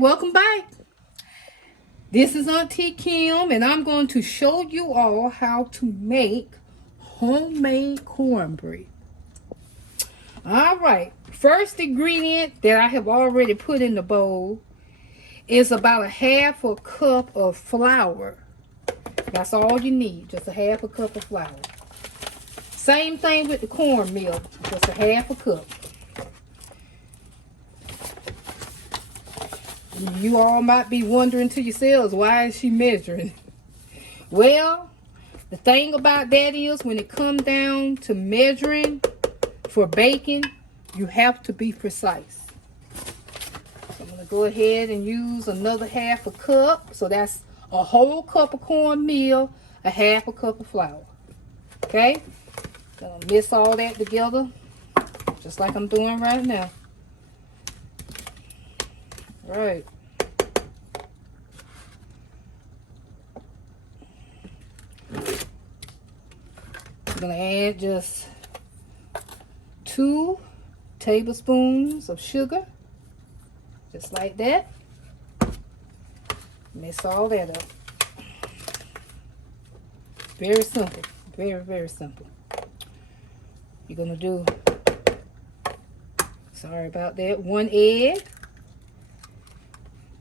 welcome back. This is Auntie Kim, and I'm going to show you all how to make homemade cornbread. All right, first ingredient that I have already put in the bowl is about a half a cup of flour. That's all you need, just a half a cup of flour. Same thing with the cornmeal, just a half a cup. You all might be wondering to yourselves, why is she measuring? Well, the thing about that is when it comes down to measuring for baking, you have to be precise. So I'm going to go ahead and use another half a cup. So that's a whole cup of cornmeal, a half a cup of flour. Okay? Gonna mix all that together, just like I'm doing right now. Right. I'm going to add just 2 tablespoons of sugar. Just like that. Mix all that up. Very simple. Very, very simple. You're going to do, sorry about that, 1 egg.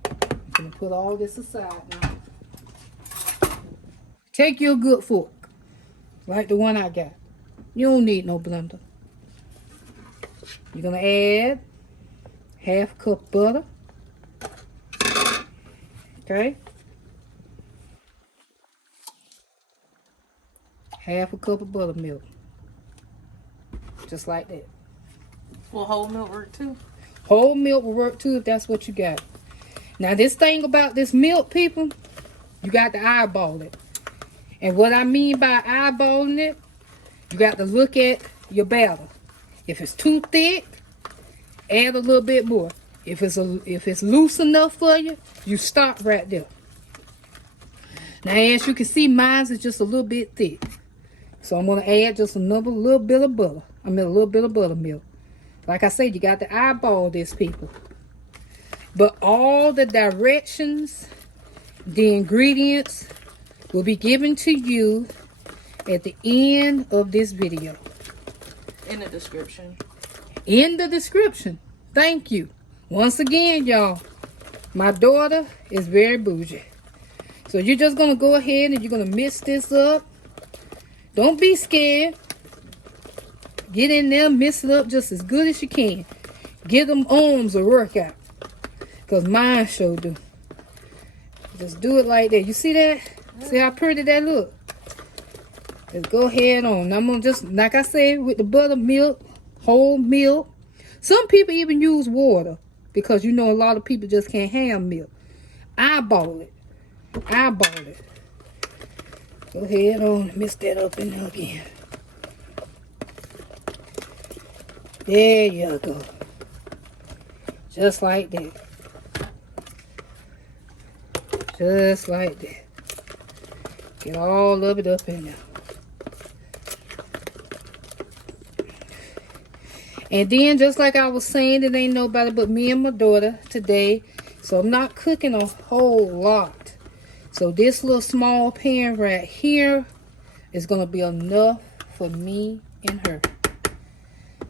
I'm going to put all this aside now. Take your good fork, like the one I got. You don't need no blender. You're going to add half a cup butter. Okay. Half a cup of buttermilk. Just like that. Will whole milk work too? Whole milk will work too if that's what you got. Now this thing about this milk, people, you got to eyeball it. And what I mean by eyeballing it, you got to look at your batter. If it's too thick, add a little bit more. If it's loose enough for you, you stop right there. Now as you can see, mine is just a little bit thick. So I'm going to add just another little bit of butter. I mean a little bit of buttermilk. Like I said, you got to eyeball this, people. But all the directions, the ingredients will be given to you at the end of this video. In the description. In the description. Thank you. Once again, y'all, my daughter is very bougie. So you're just going to go ahead and you're going to mix this up. Don't be scared. Get in there, mix it up just as good as you can. Give them arms a workout. Because mine sure do. Just do it like that. You see that? See how pretty that look? Let's go ahead on. I'm going to just, like I said, with the buttermilk, whole milk. Some people even use water. Because you know a lot of people just can't have milk. Eyeball it. Eyeball it. Go ahead on and mix that up in there again. There you go. Just like that. Just like that. Get all of it up in there. And then just like I was saying, it ain't nobody but me and my daughter today. So I'm not cooking a whole lot. So this little small pan right here is going to be enough for me and her.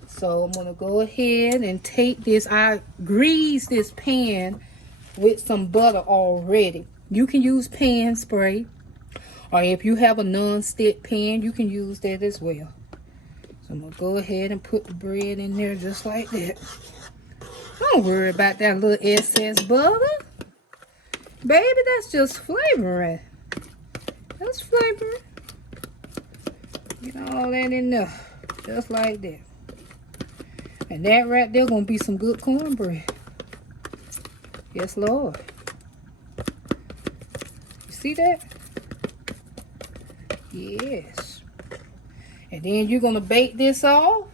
So I'm going to go ahead and take this. I greased this pan with some butter already. You can use pan spray. Or if you have a non-stick pan, you can use that as well. So I'm going to go ahead and put the bread in there just like that. Don't worry about that little excess butter. Baby, that's just flavoring. That's flavoring. Get all that in there. Just like that. And that right there gonna be some good cornbread. Yes, Lord. You see that? Yes. And then you're gonna bake this off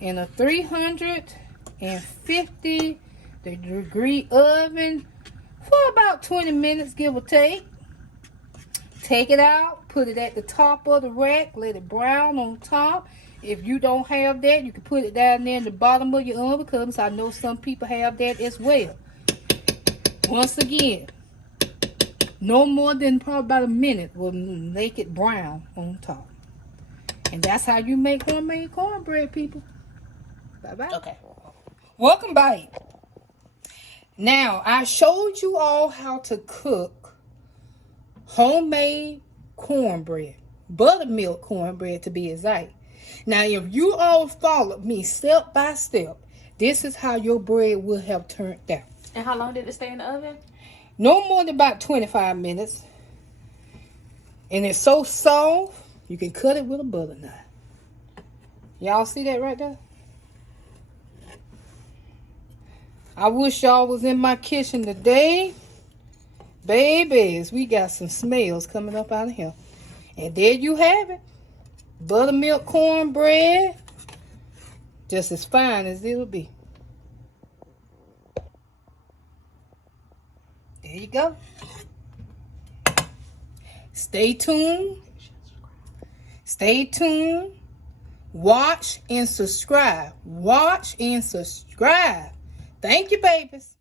in a 350 degree oven for about 20 minutes, give or take. Take it out, put it at the top of the rack, let it brown on top. If you don't have that, you can put it down there in the bottom of your oven, because I know some people have that as well. Once again, no more than probably about a minute will make it brown on top. And that's how you make homemade cornbread, people. Bye-bye. Okay. Welcome back. Now, I showed you all how to cook homemade cornbread. Buttermilk cornbread, to be exact. Now, if you all followed me step by step, this is how your bread would have turned out. And how long did it stay in the oven? No more than about 25 minutes. And it's so soft, you can cut it with a butter knife. Y'all see that right there? I wish y'all was in my kitchen today. Babies, we got some smells coming up out of here. And there you have it. Buttermilk cornbread. Just as fine as it'll be. There you go. Stay tuned. Stay tuned. Watch and subscribe. Watch and subscribe. Thank you, babies.